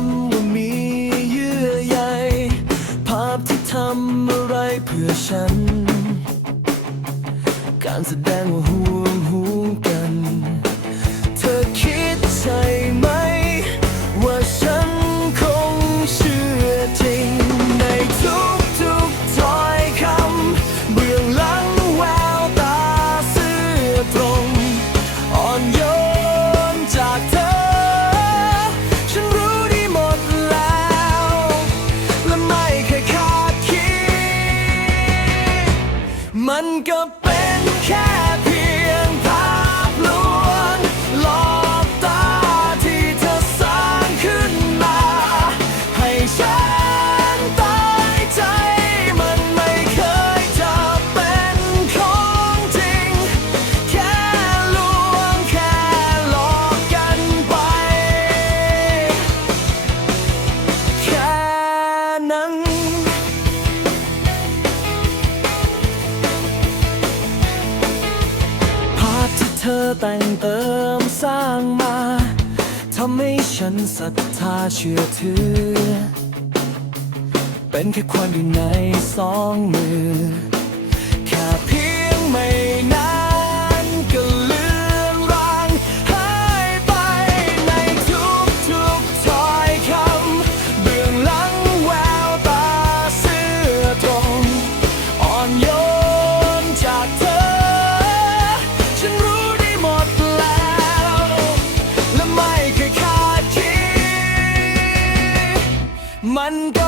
ำว่ามีเยื่อใยภาพที่ทำอะไรเพื่อฉัน การแสดงว่าห่วงห่วงกัน your band cat เธอแต่งเติมสร้างมาทำให้ฉันศรัทธาเชื่อถือ เป็นแค่ความอยู่ในสองมือ and